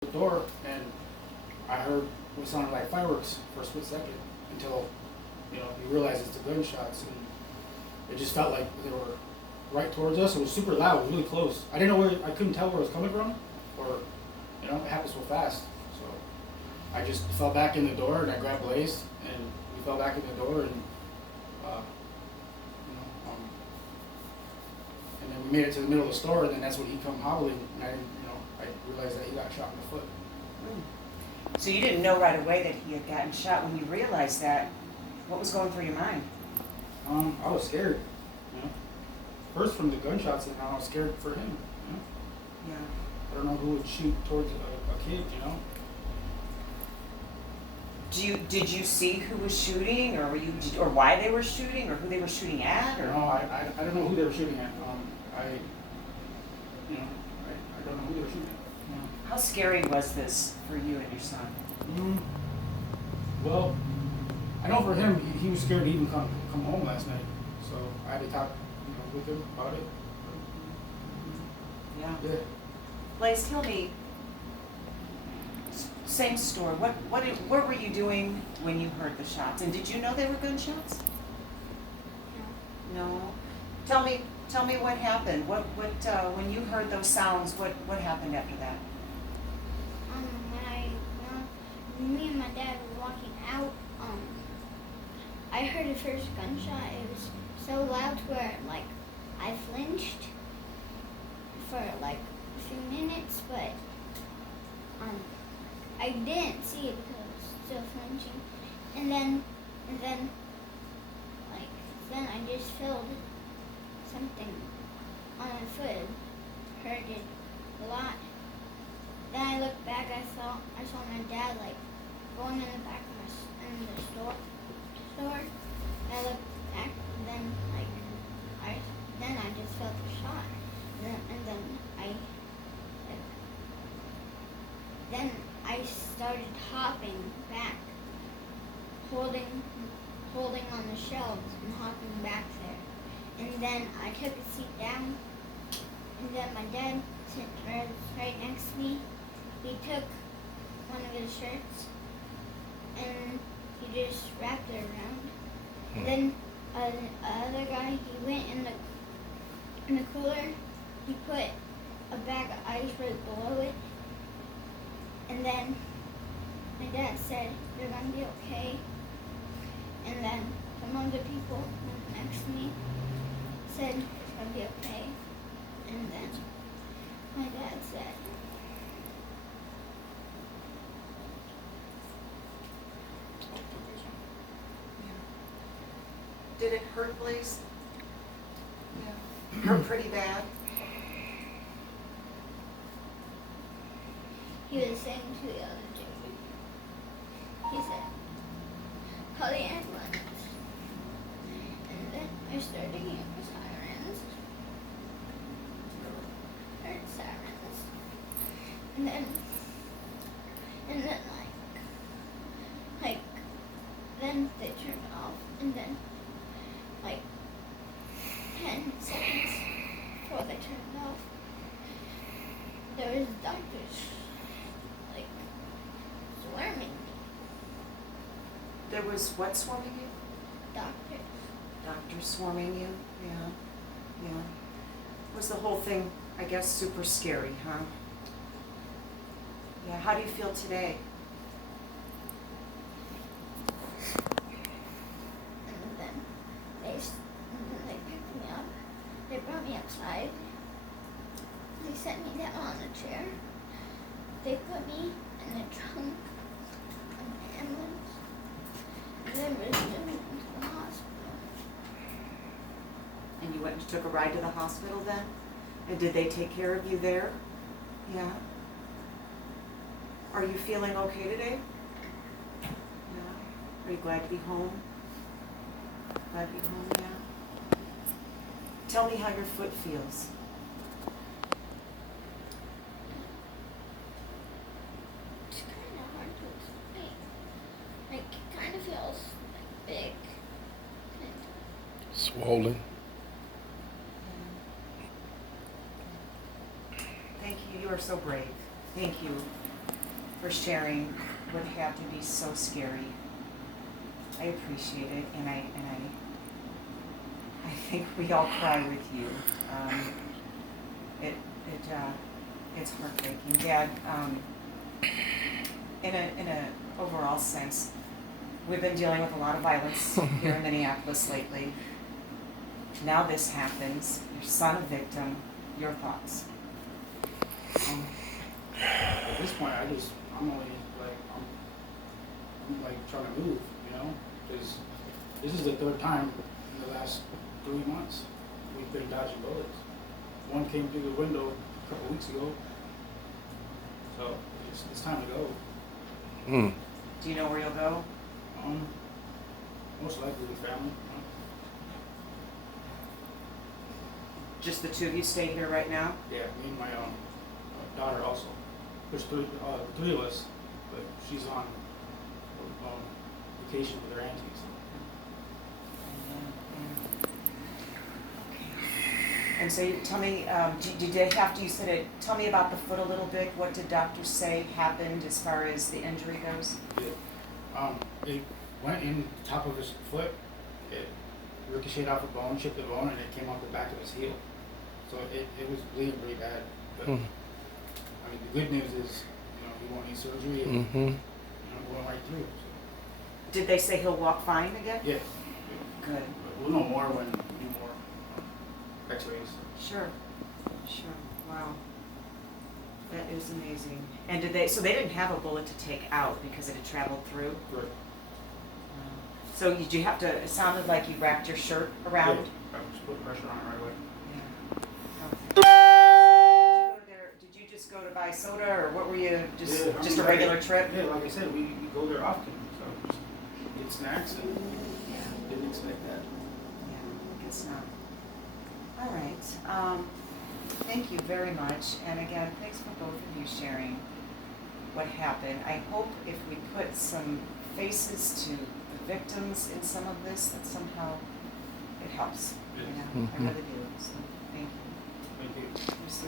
the door, and I heard what sounded like fireworks for a split second until, you realize it's the gunshots, and it just felt like they were right towards us. It was super loud. It was really close. I didn't know where. I couldn't tell where it was coming from, or it happened so fast. So I just fell back in the door, and I grabbed Blaze, and we fell back in the door, and you know, um, and then we made it to the middle of the store, and then that's when he come hobbling, and I realized that he got shot in the foot. So you didn't know right away that he had gotten shot. When you realized that, what was going through your mind? I was scared. First from the gunshots, and now I was scared for him. Yeah. I don't know who would shoot towards a kid. Did you see who was shooting, or or why they were shooting, or who they were shooting at, or? No, I don't know who they were shooting at. I don't know who they were shooting at. How scary was this for you and your son? Well, I know for him, he was scared to even come home last night. So I had to talk, with him about it. Yeah. Yeah. Blaze, tell me. Same story. What were you doing when you heard the shots? And did you know they were gunshots? No. No. Tell me what happened. When you heard those sounds, what happened after that? When me and my dad were walking out, I heard the first gunshot. It was so loud to where I flinched for a few minutes, but I didn't see it because I was still flinching. And then I just felt something on my foot. Hurt it a lot. Then I looked back. I saw my dad going in the back of the store. And I looked back, and then I just felt the shot. Then I started hopping back, holding on the shelves and hopping back there. And then I took a seat down, and then my dad sat right next to me. He took one of his shirts and he just wrapped it around. And then other guy, he went in the cooler. He put a bag of ice right below it. And then my dad said, "You're gonna be okay." And then some other people next to me said, "It's gonna be okay." And then my dad said, Did it hurt, Blaze? Yeah. Hurt pretty bad? he was saying to the other two, he said, "Call the ambulance." And then I started hearing sirens. Heard sirens. And then then they turned off, and then 10 seconds before they turned off, there was doctors swarming me. There was what swarming you? Doctors. Doctors swarming you? Yeah. Was the whole thing, I guess, super scary, huh? Yeah, how do you feel today? And then they picked me up. They brought me outside. They set me down on a chair. They put me in the trunk of the ambulance. And then removed me to the hospital. And you went and took a ride to the hospital then? And did they take care of you there? Yeah. Are you feeling okay today? Yeah. Are you glad to be home? Glad to be home, yeah. Tell me how your foot feels. It's kind of hard to explain. It kind of feels big. Swollen. Thank you. You are so brave. Thank you. for sharing what had to be so scary. I appreciate it, and I think we all cry with you. It's heartbreaking, Dad. In a overall sense, we've been dealing with a lot of violence here in Minneapolis lately. Now this happens. Your son a victim. Your thoughts? At this point, I'm only like, I'm like trying to move, you know, because this is the third time in the last 3 months we've been dodging bullets. One came through the window a couple weeks ago, so it's time to go. Do you know where you'll go? Most likely with family. Just the two of you stay here right now? Yeah, me and my daughter also. There's three of us, but she's on vacation with her aunties. And so tell me, did they have to, you said it, tell me about the foot a little bit. What did doctors say happened as far as the injury goes? It went in the top of his foot, it ricocheted off a bone, chipped the bone, and it came off the back of his heel. So it was bleeding pretty bad. But I mean, the good news is, you know, he won't need surgery and you know, going right through. So. Did they say he'll walk fine again? Yeah. Good. But we'll know more when we do more x-rays. Sure. Wow. That is amazing. And did they, so they didn't have a bullet to take out because it had traveled through? Right. So did you have to, it sounded like you wrapped your shirt around? Yeah, I just put pressure on it right away. Did you just go to buy soda, or what were you, just Yeah, a regular trip? Yeah, like I said, we go there often, so just get snacks and didn't expect that. Yeah, I guess not. All right. Thank you very much. And again, thanks for both of you sharing what happened. I hope if we put some faces to the victims in some of this, that somehow it helps. Yes. You know, I really do. So thank you. Thank you. You're so